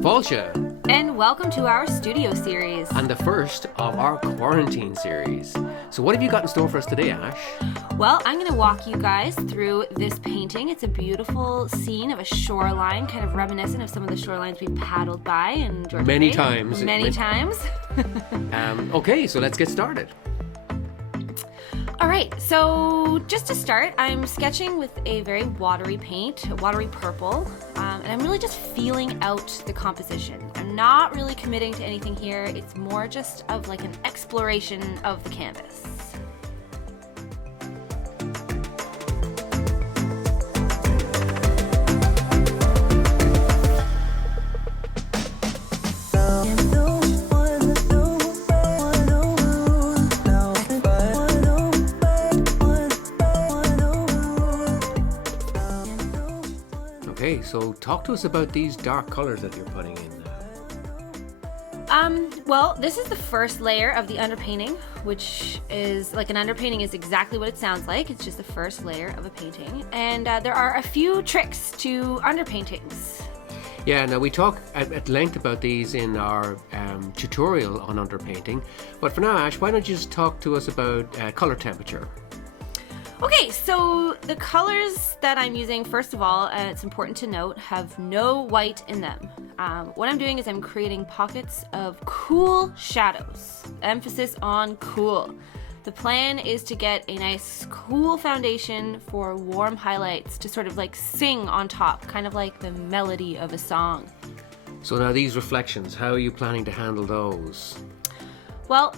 Volcha, And welcome to our studio series. and the first of our quarantine series. So what have you got in store for us today, Ash? Well, I'm going to walk you guys through this painting. It's a beautiful scene of a shoreline, kind of reminiscent of some of the shorelines we've paddled by in Georgia Many Bay. times. Many times. Okay, so let's get started. All right, so just to start, I'm sketching with a very watery paint, a watery purple, and I'm really just feeling out the composition. I'm not really committing to anything here. It's more just of like an exploration of the canvas. Okay, so talk to us about these dark colors that you're putting in. Well, this is the first layer of the underpainting, which is like an underpainting is exactly what it sounds like. It's just the first layer of a painting. And there are a few tricks to underpaintings. Yeah, now we talk at length about these in our tutorial on underpainting. But for now, Ash, why don't you just talk to us about color temperature? Okay, so the colors that I'm using, first of all, it's important to note, have no white in them. What I'm doing is I'm creating pockets of cool shadows. Emphasis on cool. The plan is to get a nice cool foundation for warm highlights to sort of like sing on top, kind of like the melody of a song. So now these reflections, how are you planning to handle those? Well,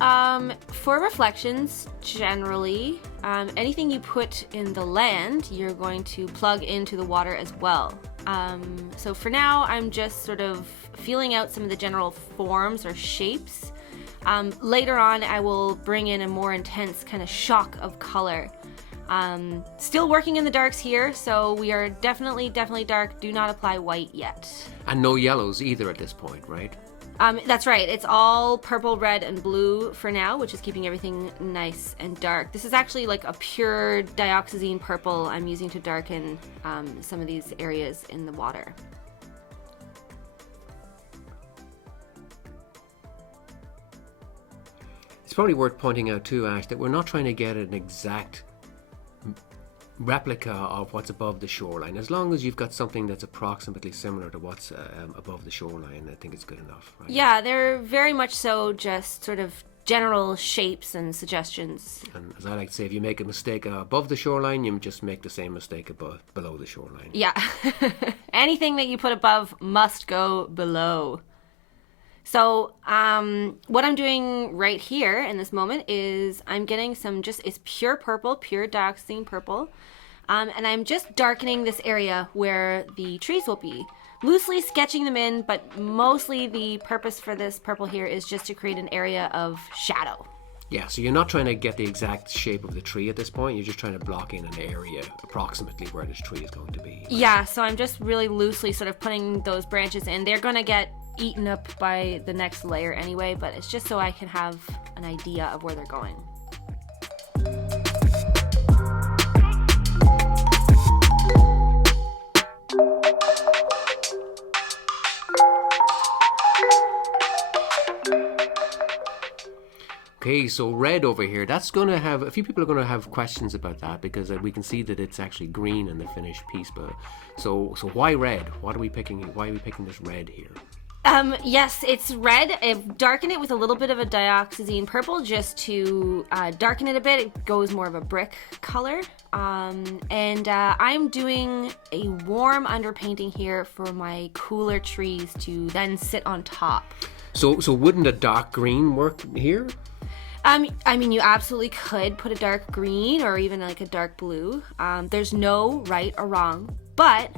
for reflections, generally, anything you put in the land, you're going to plug into the water as well. So for now, I'm just sort of feeling out some of the general forms or shapes. Later on, I will bring in a more intense kind of shock of color. Still working in the darks here, so we are definitely dark. Do not apply white yet. And no yellows either at this point, right? That's right. It's all purple, red, and blue for now, which is keeping everything nice and dark. This is actually like a pure dioxazine purple I'm using to darken some of these areas in the water. It's probably worth pointing out too, Ash, that we're not trying to get an exact replica of what's above the shoreline. As long as you've got something that's approximately similar to what's above the shoreline, I think it's good enough, right? Yeah, they're very much so just sort of general shapes and suggestions. And as I like to say, if you make a mistake above the shoreline, you just make the same mistake below the shoreline. Yeah. Anything that you put above must go below. So what I'm doing right here in this moment is I'm getting it's pure purple, pure dioxazine purple, and I'm just darkening this area where the trees will be. Loosely sketching them in, but mostly the purpose for this purple here is just to create an area of shadow. Yeah, so you're not trying to get the exact shape of the tree at this point, you're just trying to block in an area approximately where this tree is going to be. Right? Yeah, so I'm just really loosely sort of putting those branches in. They're going to get eaten up by the next layer anyway, but it's just so I can have an idea of where they're going. Okay, so red over here, that's going to have, a few people are going to have questions about that because we can see that it's actually green in the finished piece, but so why red? Why are we picking this red here? Yes, it's red. I've darkened it with a little bit of a dioxazine purple just to darken it a bit. It goes more of a brick color. And I'm doing a warm underpainting here for my cooler trees to then sit on top. So wouldn't a dark green work here? I mean, you absolutely could put a dark green or even like a dark blue. There's no right or wrong, but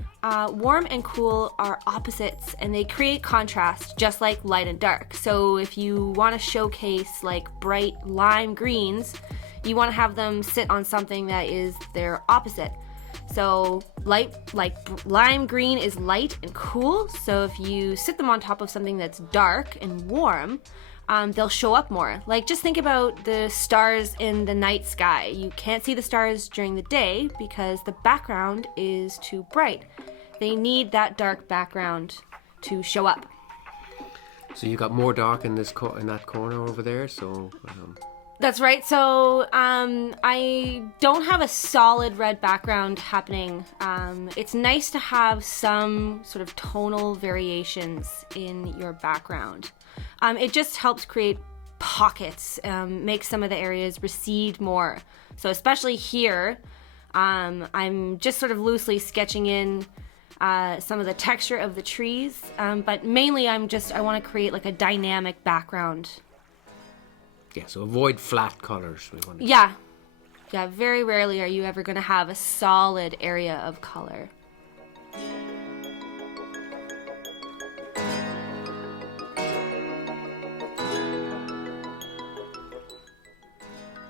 warm and cool are opposites and they create contrast just like light and dark. So if you want to showcase like bright lime greens, you want to have them sit on something that is their opposite. So lime green is light and cool. So if you sit them on top of something that's dark and warm, they'll show up more. Like, just think about the stars in the night sky. You can't see the stars during the day because the background is too bright. They need that dark background to show up. So you got more dark in this in that corner over there. So That's right. So I don't have a solid red background happening. It's nice to have some sort of tonal variations in your background. It just helps create pockets, make some of the areas recede more. So especially here, I'm just sort of loosely sketching in some of the texture of the trees, but mainly I want to create like a dynamic background. Yeah, so avoid flat colors. Yeah, very rarely are you ever going to have a solid area of color.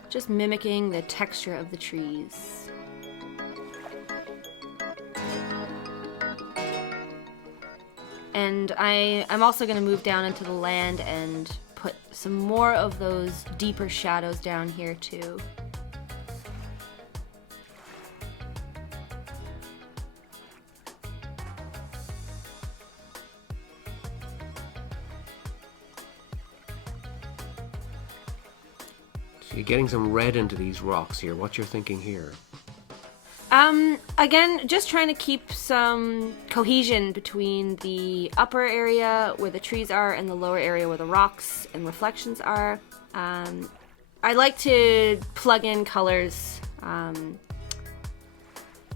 Just mimicking the texture of the trees. And I'm also going to move down into the land and put some more of those deeper shadows down here too. So you're getting some red into these rocks here. What's your thinking here? Again, just trying to keep some cohesion between the upper area where the trees are and the lower area where the rocks and reflections are. I like to plug in colors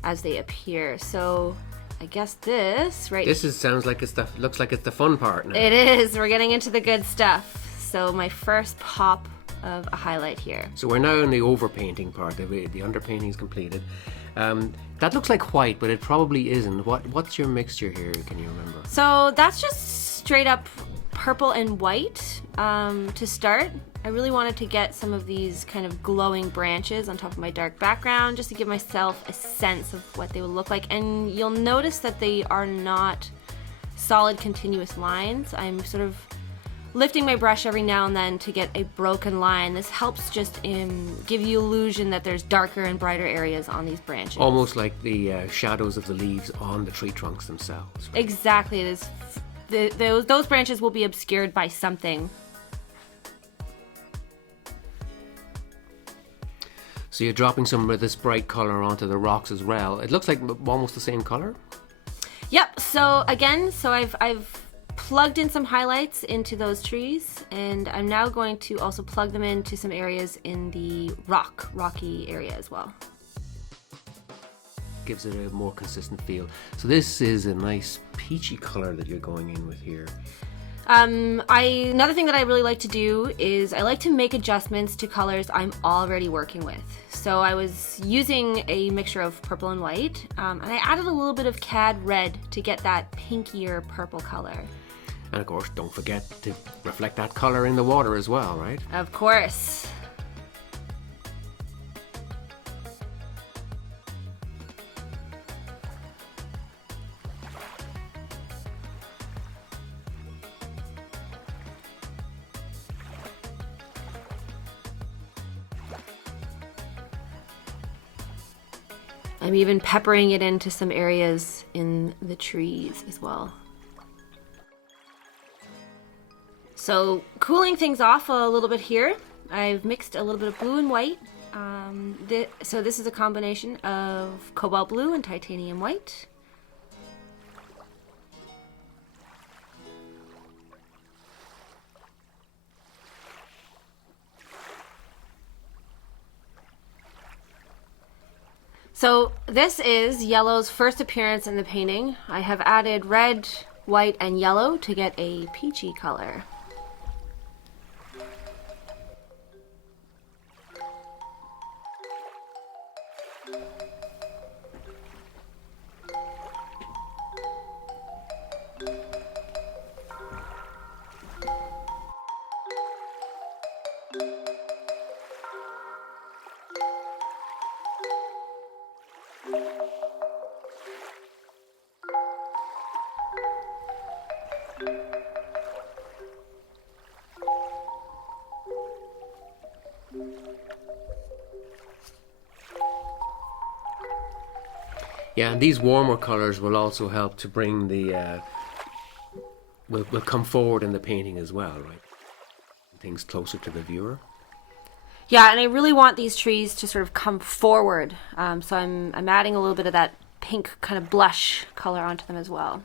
as they appear. So I guess this sounds like looks like it's the fun part now. It is. We're getting into the good stuff. So my first pop of a highlight here. So we're now in the overpainting part. The underpainting is completed. That looks like white, but it probably isn't. What's your mixture here? Can you remember? So that's just straight up purple and white to start. I really wanted to get some of these kind of glowing branches on top of my dark background just to give myself a sense of what they would look like. And you'll notice that they are not solid continuous lines. I'm sort of lifting my brush every now and then to get a broken line. This helps just give you illusion that there's darker and brighter areas on these branches. Almost like the shadows of the leaves on the tree trunks themselves. Right? Exactly. It is. Those branches will be obscured by something. So you're dropping some of this bright color onto the rocks as well. It looks like almost the same color. Yep. So again, I've plugged in some highlights into those trees, and I'm now going to also plug them into some areas in the rocky area as well. Gives it a more consistent feel. So this is a nice peachy color that you're going in with here. Another thing that I really like to do is I like to make adjustments to colors I'm already working with. So I was using a mixture of purple and white, and I added a little bit of cad red to get that pinkier purple color. And of course, don't forget to reflect that color in the water as well, right? Of course. I'm even peppering it into some areas in the trees as well. So cooling things off a little bit here, I've mixed a little bit of blue and white. So this is a combination of cobalt blue and titanium white. So this is yellow's first appearance in the painting. I have added red, white, and yellow to get a peachy color. Yeah, and these warmer colors will also help to bring the will come forward in the painting as well, right? Things closer to the viewer. Yeah, and I really want these trees to sort of come forward. So I'm adding a little bit of that pink kind of blush color onto them as well.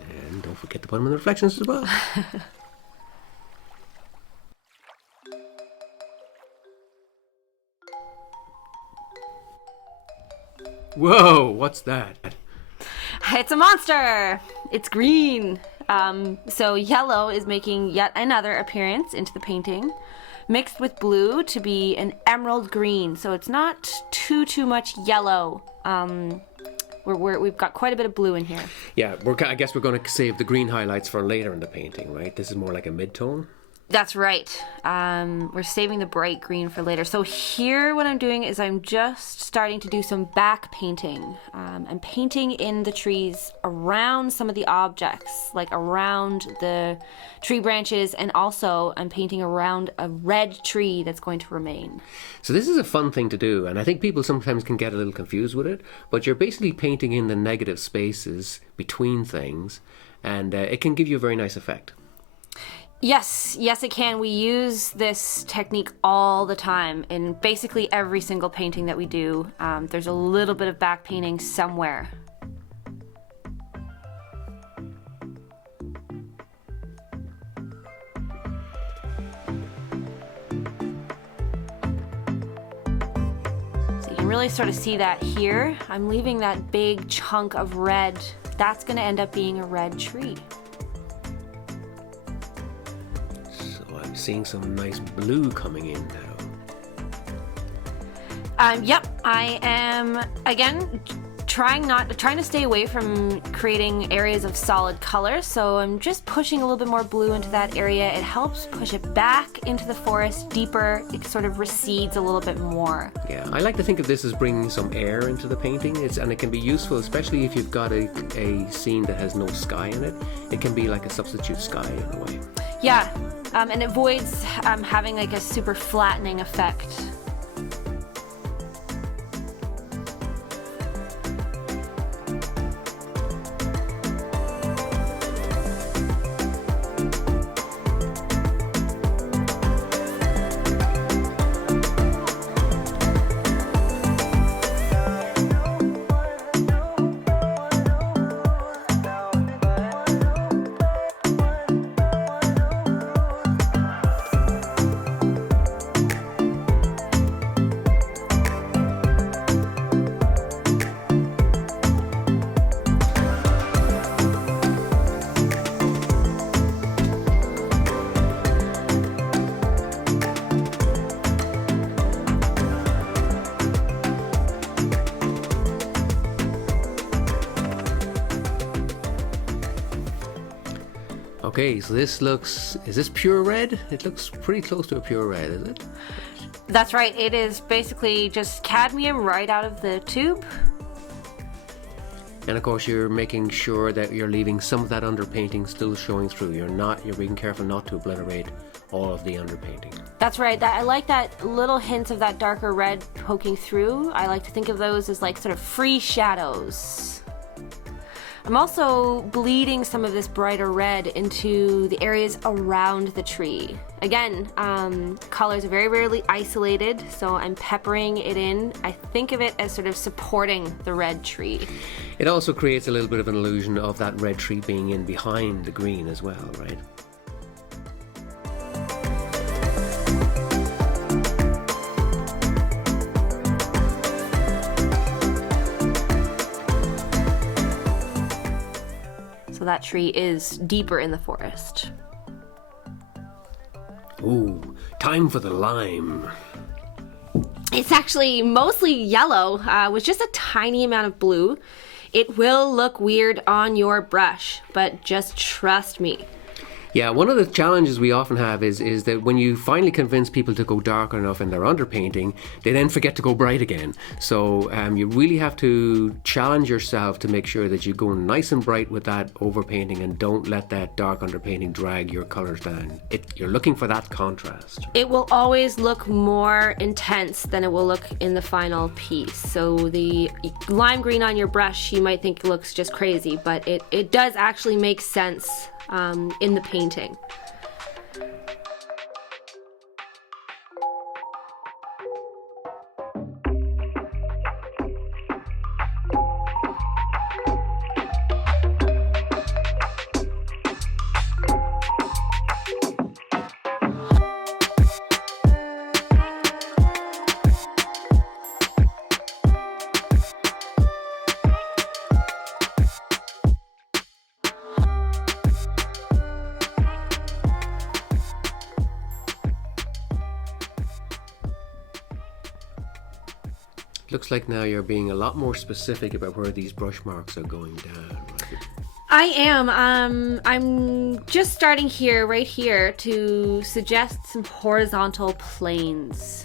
And don't forget to put them in the reflections as well. Whoa, what's that? It's a monster! It's green! So yellow is making yet another appearance into the painting, mixed with blue to be an emerald green. So it's not too much yellow. We've got quite a bit of blue in here. Yeah, I guess we're going to save the green highlights for later in the painting, right? This is more like a mid-tone. That's right. We're saving the bright green for later. So here what I'm doing is I'm just starting to do some back painting. I'm painting in the trees around some of the objects, like around the tree branches, and also I'm painting around a red tree that's going to remain. So this is a fun thing to do, and I think people sometimes can get a little confused with it, but you're basically painting in the negative spaces between things, and it can give you a very nice effect. Yes, it can. We use this technique all the time in basically every single painting that we do. There's a little bit of back painting somewhere. So you can really sort of see that here. I'm leaving that big chunk of red. That's going to end up being a red tree. Seeing some nice blue coming in now. Yep, I am again trying to stay away from creating areas of solid color, so I'm just pushing a little bit more blue into that area. It helps push it back into the forest deeper. It sort of recedes a little bit more. Yeah, I like to think of this as bringing some air into the painting, and it can be useful, especially if you've got a scene that has no sky in it. It can be like a substitute sky in a way. Yeah, and it avoids having like a super flattening effect. Okay, so is this pure red? It looks pretty close to a pure red, is it? That's right, it is basically just cadmium right out of the tube. And of course you're making sure that you're leaving some of that underpainting still showing through. You're being careful not to obliterate all of the underpainting. That's right, I like that little hint of that darker red poking through. I like to think of those as like sort of free shadows. I'm also bleeding some of this brighter red into the areas around the tree. Again, colors are very rarely isolated, so I'm peppering it in. I think of it as sort of supporting the red tree. It also creates a little bit of an illusion of that red tree being in behind the green as well, right? So that tree is deeper in the forest. Ooh, time for the lime. It's actually mostly yellow with just a tiny amount of blue. It will look weird on your brush, but just trust me. Yeah, one of the challenges we often have is that when you finally convince people to go dark enough in their underpainting, they then forget to go bright again. So you really have to challenge yourself to make sure that you go nice and bright with that overpainting and don't let that dark underpainting drag your colors down. You're looking for that contrast. It will always look more intense than it will look in the final piece. So the lime green on your brush, you might think looks just crazy, but it does actually make sense in the painting. Looks like now you're being a lot more specific about where these brush marks are going down. Right? I am. I'm just starting here, right here, to suggest some horizontal planes.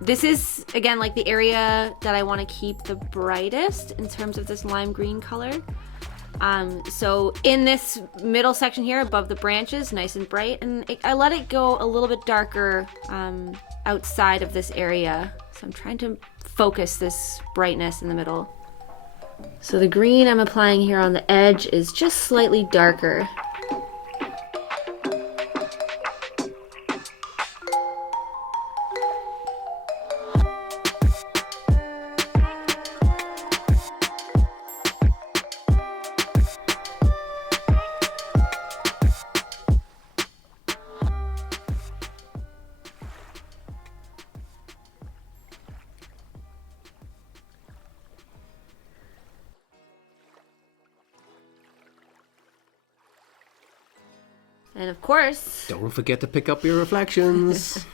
This is, again, like the area that I want to keep the brightest in terms of this lime green color. So in this middle section here above the branches, nice and bright, and I let it go a little bit darker outside of this area. So I'm trying to focus this brightness in the middle. So the green I'm applying here on the edge is just slightly darker. And of course, don't forget to pick up your reflections.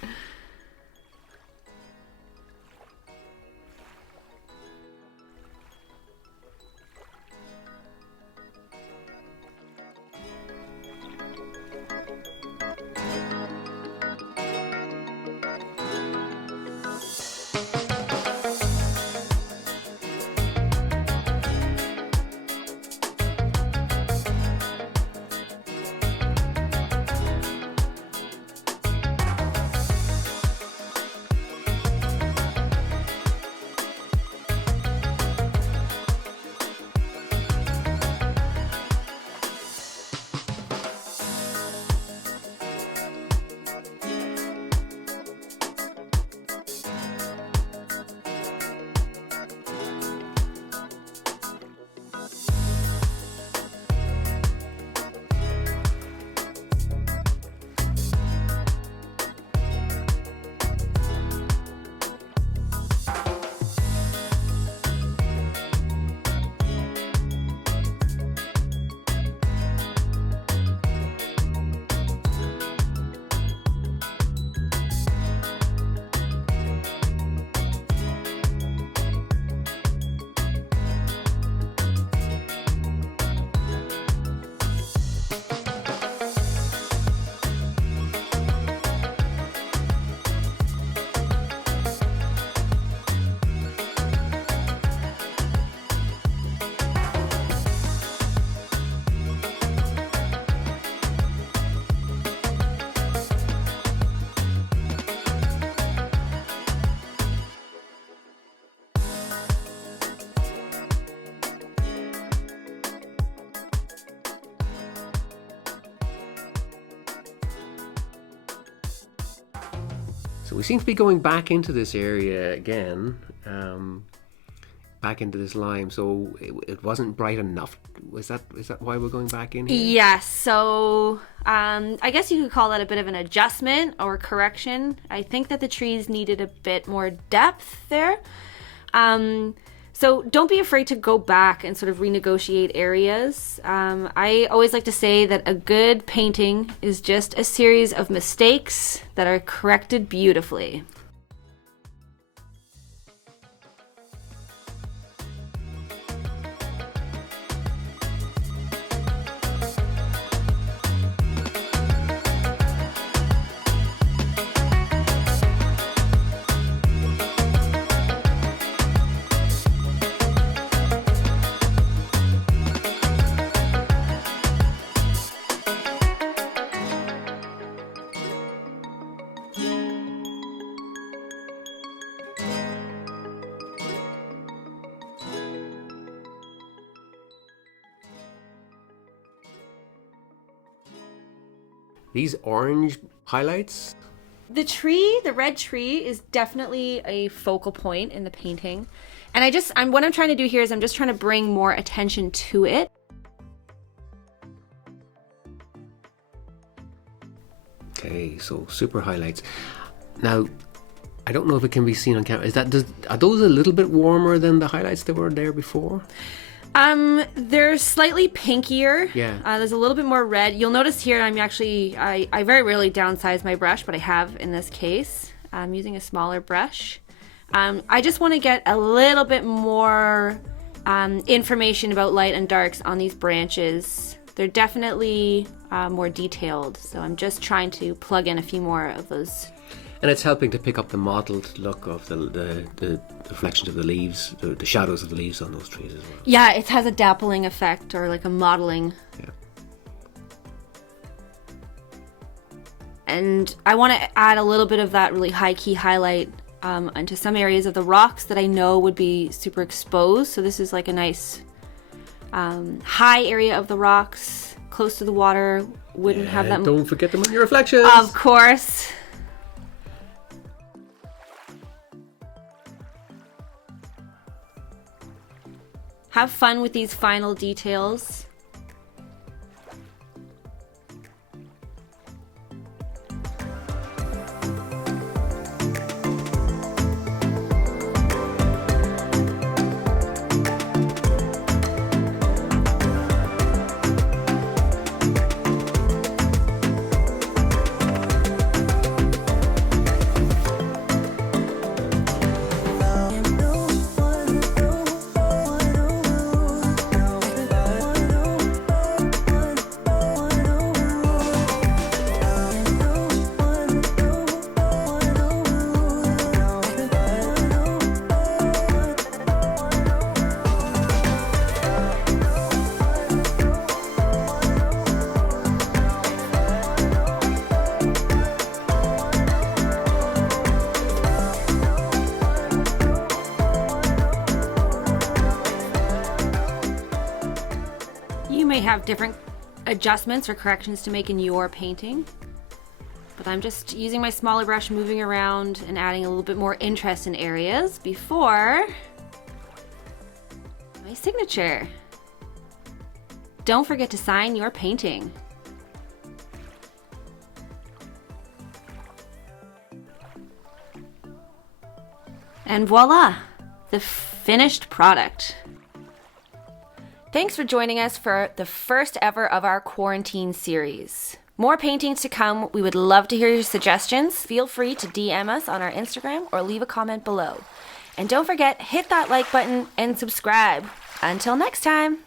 So we seem to be going back into this area again, back into this lime. So it wasn't bright enough. Is that why we're going back in here? Yes. So I guess you could call that a bit of an adjustment or correction. I think that the trees needed a bit more depth there. So don't be afraid to go back and sort of renegotiate areas. I always like to say that a good painting is just a series of mistakes that are corrected beautifully. These orange highlights. The red tree is definitely a focal point in the painting. And what I'm trying to do here is I'm just trying to bring more attention to it. Okay, so super highlights. Now, I don't know if it can be seen on camera. Are those a little bit warmer than the highlights that were there before? They're slightly pinkier. Yeah. There's a little bit more red. You'll notice here I very rarely downsize my brush, but I have in this case. I'm using a smaller brush. I just want to get a little bit more information about light and darks on these branches. They're definitely more detailed, so I'm just trying to plug in a few more of those. And it's helping to pick up the mottled look of the reflections of the leaves, the shadows of the leaves on those trees as well. Yeah, it has a dappling effect, or like a mottling. Yeah. And I want to add a little bit of that really high key highlight into some areas of the rocks that I know would be super exposed. So this is like a nice high area of the rocks, close to the water. Wouldn't have that. Don't forget them on your reflections. Of course. Have fun with these final details. Have different adjustments or corrections to make in your painting, but I'm just using my smaller brush, moving around and adding a little bit more interest in areas before my signature. Don't forget to sign your painting. And voila, the finished product. Thanks for joining us for the first ever of our quarantine series. More paintings to come. We would love to hear your suggestions. Feel free to DM us on our Instagram or leave a comment below. And don't forget, hit that like button and subscribe. Until next time.